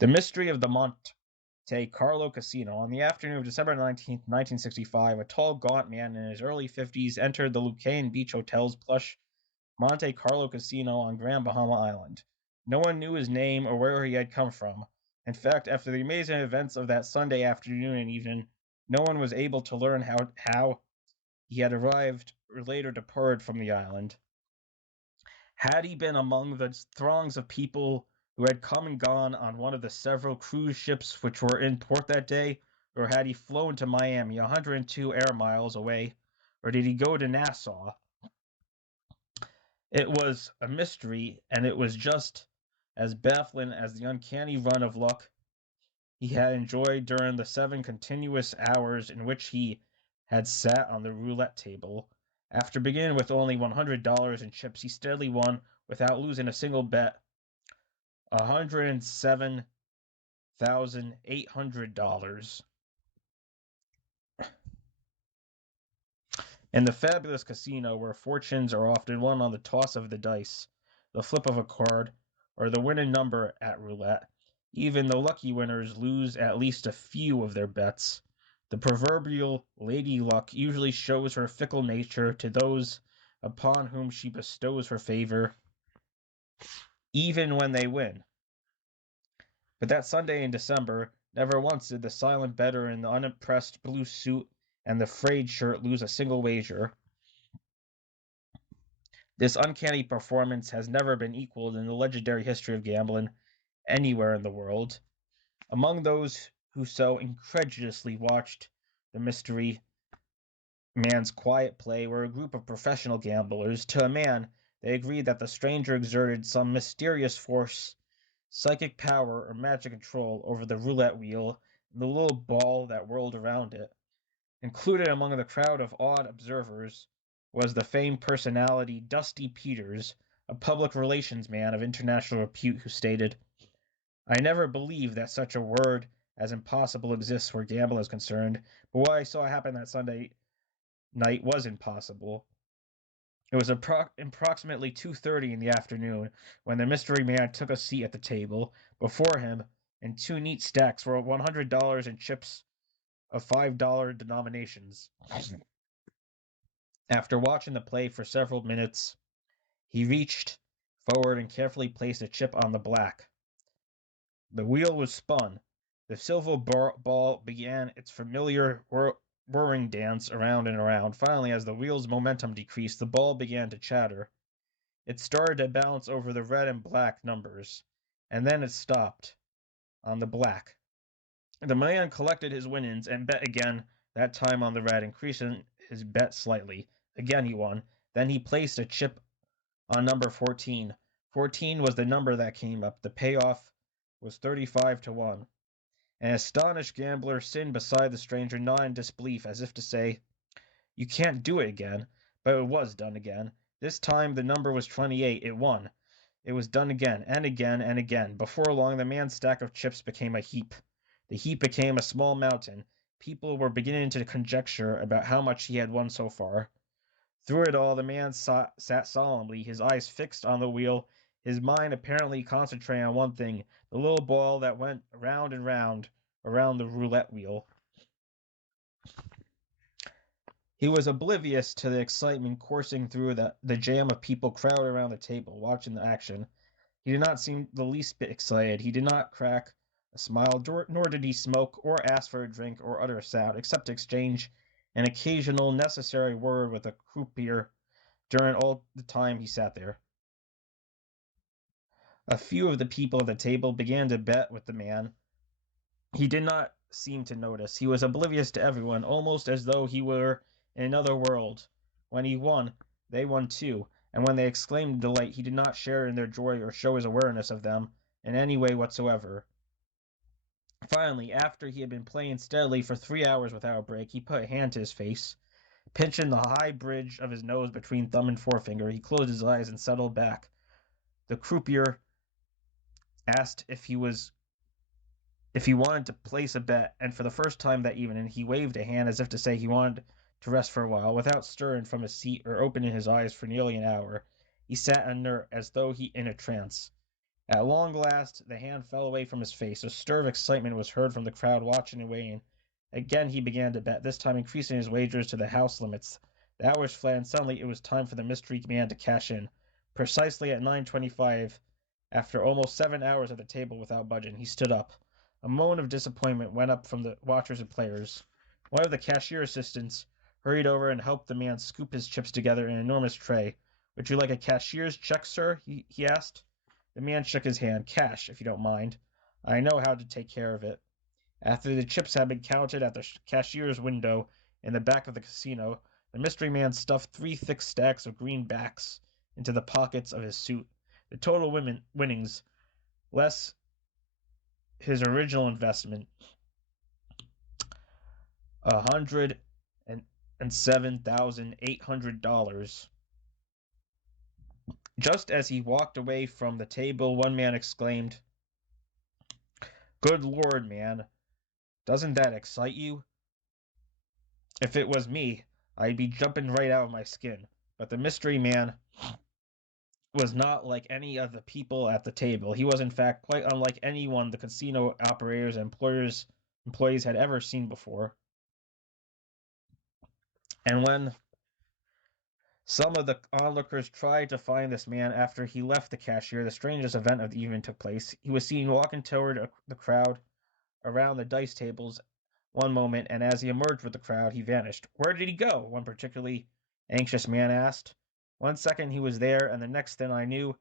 The Mystery of the Monte Carlo Casino. On the afternoon of December 19th, 1965, a tall, gaunt man in his early 50s entered the Lucain Beach Hotel's plush Monte Carlo Casino on Grand Bahama Island. No one knew his name or where he had come from. In fact, after the amazing events of that Sunday afternoon and evening, no one was able to learn how he had arrived or later departed from the island. Had he been among the throngs of people who had come and gone on one of the several cruise ships which were in port that day, or had he flown to Miami, 102 air miles away, or did he go to Nassau? It was a mystery, and it was just as baffling as the uncanny run of luck he had enjoyed during the 7 continuous hours in which he had sat on the roulette table. After beginning with only $100 in chips, he steadily won, without losing a single bet, $107,800. In the fabulous casino, where fortunes are often won on the toss of the dice, the flip of a card, or the winning number at roulette, even the lucky winners lose at least a few of their bets. The proverbial Lady Luck usually shows her fickle nature to those upon whom she bestows her favor, even when they win. But that Sunday in December, never once did the silent bettor in the unimpressed blue suit and the frayed shirt lose a single wager. This uncanny performance has never been equaled in the legendary history of gambling anywhere in the world. Among those who so incredulously watched the mystery man's quiet play were a group of professional gamblers. To a man, they agreed that the stranger exerted some mysterious force, psychic power, or magic control over the roulette wheel and the little ball that whirled around it. Included among the crowd of awed observers was the famed personality Dusty Peters, a public relations man of international repute, who stated, "I never believed that such a word as impossible exists where gambling is concerned, but what I saw happen that Sunday night was impossible." It was approximately 2:30 in the afternoon when the mystery man took a seat at the table. Before him, in two neat stacks, were $100 in chips of $5 denominations. After watching the play for several minutes, he reached forward and carefully placed a chip on the black. The wheel was spun. The silver ball began its familiar whirring dance around and around. Finally, as the wheel's momentum decreased, the ball began to chatter. It started to bounce over the red and black numbers, and then it stopped on the black. The man collected his winnings and bet again, that time on the red, increasing his bet slightly. Again he won. Then he placed a chip on number 14. 14 was the number that came up. The payoff was 35 to 1. An astonished gambler sinned beside the stranger, not in disbelief, as if to say, "You can't do it again." But it was done again. This time the number was 28. It won. It was done again, and again, and again. Before long, the man's stack of chips became a heap. The heap became a small mountain. People were beginning to conjecture about how much he had won so far. Through it all, the man sat solemnly, his eyes fixed on the wheel, his mind apparently concentrating on one thing, the little ball that went round and round around the roulette wheel. He was oblivious to the excitement coursing through the jam of people crowded around the table, watching the action. He did not seem the least bit excited. He did not crack a smile, nor did he smoke, or ask for a drink, or utter a sound, except to exchange an occasional necessary word with a croupier during all the time he sat there. A few of the people at the table began to bet with the man. He did not seem to notice. He was oblivious to everyone, almost as though he were in another world. When he won, they won too, and when they exclaimed in delight, he did not share in their joy or show his awareness of them in any way whatsoever. Finally, after he had been playing steadily for 3 hours without a break, he put a hand to his face. Pinching the high bridge of his nose between thumb and forefinger, he closed his eyes and settled back. The croupier asked if he wanted to place a bet, and for the first time that evening he waved a hand as if to say he wanted to rest for a while. Without stirring from his seat or opening his eyes for nearly an hour, he sat inert as though in a trance. At long last, the hand fell away from his face. A stir of excitement was heard from the crowd watching and waiting. Again he began to bet, this time increasing his wagers to the house limits. The hours fled, and suddenly it was time for the mystery man to cash in. Precisely at 9:25, after almost 7 hours at the table without budging, he stood up. A moan of disappointment went up from the watchers and players. One of the cashier assistants hurried over and helped the man scoop his chips together in an enormous tray. "Would you like a cashier's check, sir?" he asked. The man shook his hand. "Cash, if you don't mind. I know how to take care of it." After the chips had been counted at the cashier's window in the back of the casino, the mystery man stuffed 3 thick stacks of greenbacks into the pockets of his suit. The total winnings, less his original investment, $107,800. Just as he walked away from the table, one man exclaimed, "Good Lord, man, doesn't that excite you? If it was me, I'd be jumping right out of my skin." But the mystery man was not like any of the people at the table. He was, in fact, quite unlike anyone the casino operators and employees had ever seen before. And when some of the onlookers tried to find this man after he left the cashier, the strangest event of the evening took place. He was seen walking toward the crowd around the dice tables one moment, and as he emerged with the crowd, he vanished. "Where did he go?" one particularly anxious man asked. "One second he was there, and the next thing I knew,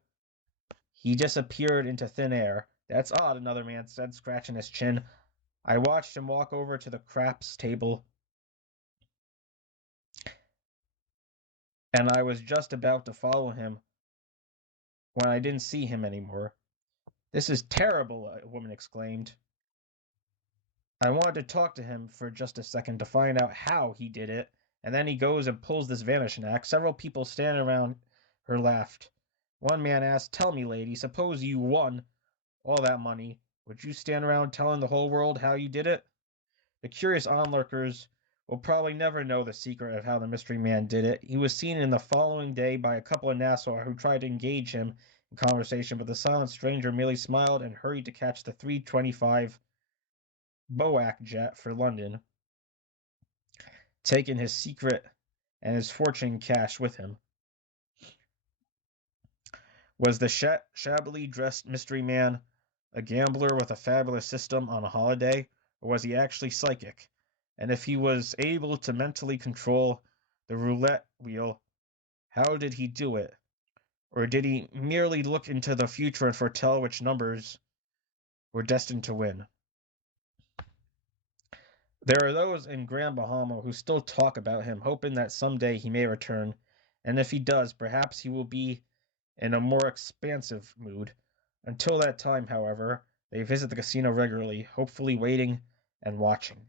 he disappeared into thin air." "That's odd," another man said, scratching his chin. "I watched him walk over to the craps table, and I was just about to follow him when I didn't see him anymore." "This is terrible," a woman exclaimed. "I wanted to talk to him for just a second to find out how he did it, and then he goes and pulls this vanishing act." Several people standing around her laughed. One man asked, "Tell me, lady, suppose you won all that money, would you stand around telling the whole world how you did it?" The curious onlookers will probably never know the secret of how the mystery man did it. He was seen in the following day by a couple in Nassau who tried to engage him in conversation, but the silent stranger merely smiled and hurried to catch the 3:25 Boac jet for London, taking his secret and his fortune cash with him. Was the shabbily dressed mystery man a gambler with a fabulous system on a holiday, or was he actually psychic? And if he was able to mentally control the roulette wheel, how did he do it? Or did he merely look into the future and foretell which numbers were destined to win? There are those in Grand Bahama who still talk about him, hoping that someday he may return, and if he does, perhaps he will be in a more expansive mood. Until that time, however, they visit the casino regularly, hopefully waiting and watching.